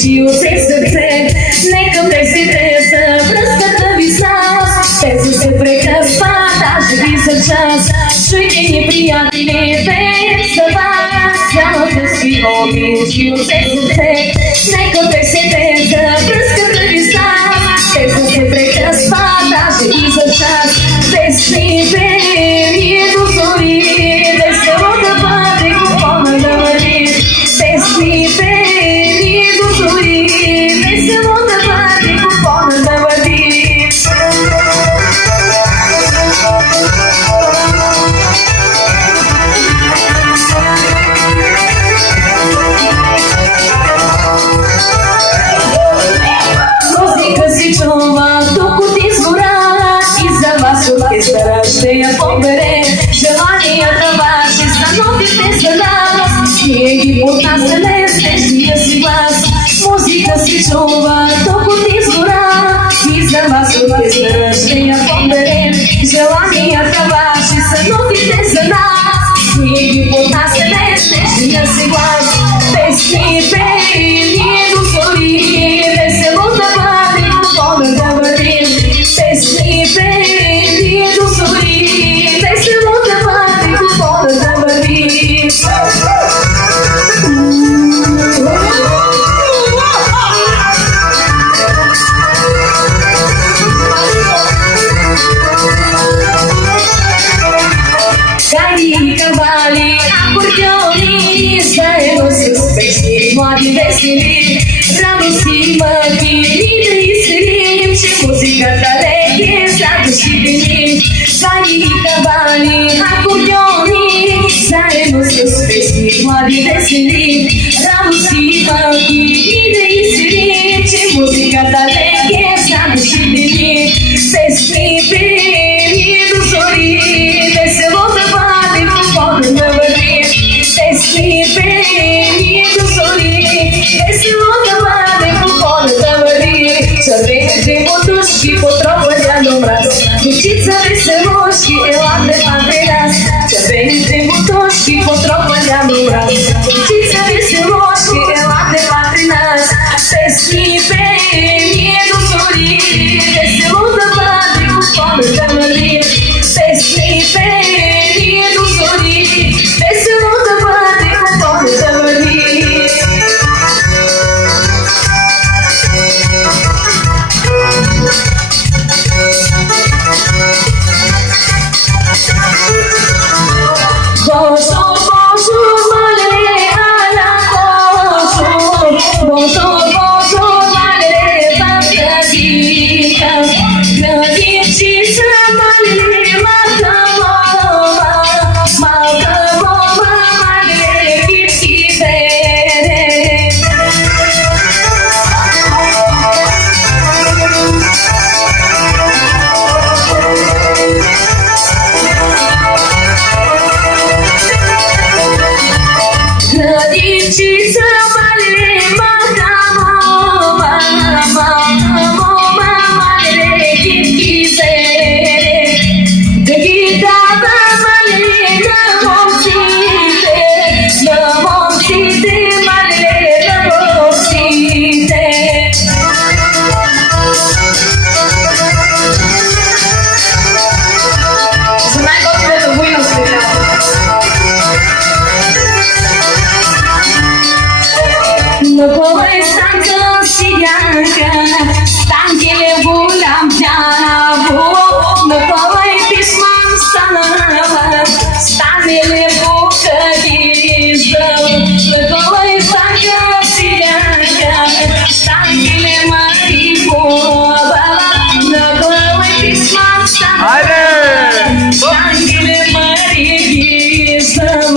și use sърце. Нека песните са връзката ви с нас, без да се прекъсва, даже и за час. Чуйте ни, приятели, пеем за вас, цялата си обич и use сърце. Нека песните са връзката ви с нас, без да се прекъсва, даже и за час. Песни пеем до зори, весело да бъде, хубаво да върви. Песни пеем до зори, весело да бъде, хубаво да върви. Музика си чува тук от извора и за вас оркестъра ще я побере. Желанията ваши становите за нас, ние ги поднасяме с нежния си глас. Музика си чува тук от извора и за вас оркестъра ще я побере. Желанията ваши становите за нас, ние ги поднасяме с нежния си глас. Песни пеем ние до зори, весело да бъде, хубаво да върви. Песни пеем ние до зори, весело да бъде, хубаво да върви. Гайди и кавали, акордеони, заедно с песни млади весели. Радости, мъки, ни да изселим, че музиката леки за душите ни. Гайди и кавали, акордеони, заедно с песни млади весели. Радости, мъки, ни да изселим, че музиката леки за душите ни. Песни пеем до зори, весело да бъде, хубаво да върви. Песни пеем до зори, весело да бъде, хубаво да върви. Червените мотушки потропват до мраз, дечица веселушки, елате па при нас. Червените мотушки потропват до мраз, дечица веселушки, елате па при нас. Песни пеем до зори, весело да бъде, хубаво да върви. Песни пеем до зори, весело да бъде, хубаво да върви. Bonjour, bonjour, malé, ala, bonjour. Bonjour, bonjour, malé, papadika. Gradinčica, malé, matamoma, matamoma, malé, kitki bere. Gradinčica, malé, matamoma, matamoma, malé, kitki bere. Da gitava, malé, na momcite, malé, na momcite. За най-готовата война света. Напълвай станка сиянка, станкеле голям тяво. Напълвай писман станава, станеле букадизъл. Напълвай станка сиянка, станкеле марихуба. Напълвай писман станава, станкеле марихизъл.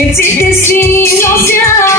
усмивците си нося